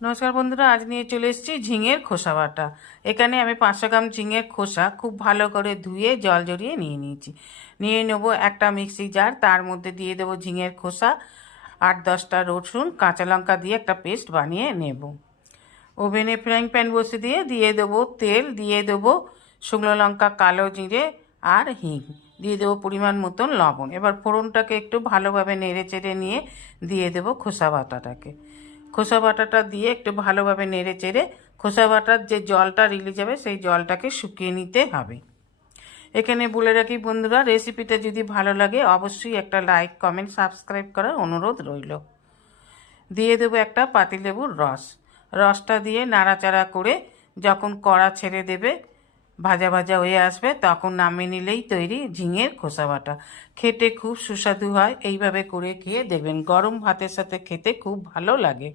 নমস্কার বন্ধুরা, আজ নিয়ে চলে এসেছি ঝিঙের খোসা বাটা। এখানে আমি 500 গ্রাম ঝিঙের খোসা খুব ভালো করে ধুয়ে জল জড়িয়ে নিয়ে নিয়েছি। নিয়ে নেব একটা মিক্সি জার, তার মধ্যে দিয়ে দেবো ঝিঙের খোসা, 8-10টা রসুন, কাঁচা লঙ্কা দিয়ে একটা পেস্ট বানিয়ে নেব। ওভেনে ফ্রাইং প্যান বসে দিয়ে দেবো তেল, দিয়ে দেবো শুকনো লঙ্কা, কালো জিরে আর হিং, দিয়ে দেবো পরিমাণ মতন লবণ। এবার ফোড়নটাকে একটু ভালোভাবে নেড়ে চেড়ে নিয়ে দিয়ে দেবো খোসা বাটাটাকে। খোসা বাটাটা দিয়ে একটু ভালোভাবে নেড়ে চেড়ে খোসা বাটার যে জলটা রিলিজ যাবে সেই জলটাকে শুকিয়ে নিতে হবে। এখানে বলে রাখি বন্ধুরা, রেসিপিটা যদি ভালো লাগে অবশ্যই একটা লাইক, কমেন্ট, সাবস্ক্রাইব করার অনুরোধ রইল। দিয়ে দেবো একটা পাতিলেবুর রস। রসটা দিয়ে নাড়াচাড়া করে যখন কড়া ছেড়ে দেবে, ভাজা ভাজা হয়ে আসবে, তখন নামিয়ে নিলেই তৈরি ঝিঙের খোসা বাটা। খেতে খুব সুস্বাদু হয়। এইভাবে করে খেয়ে দেখবেন, গরম ভাতের সাথে খেতে খুব ভালো লাগে।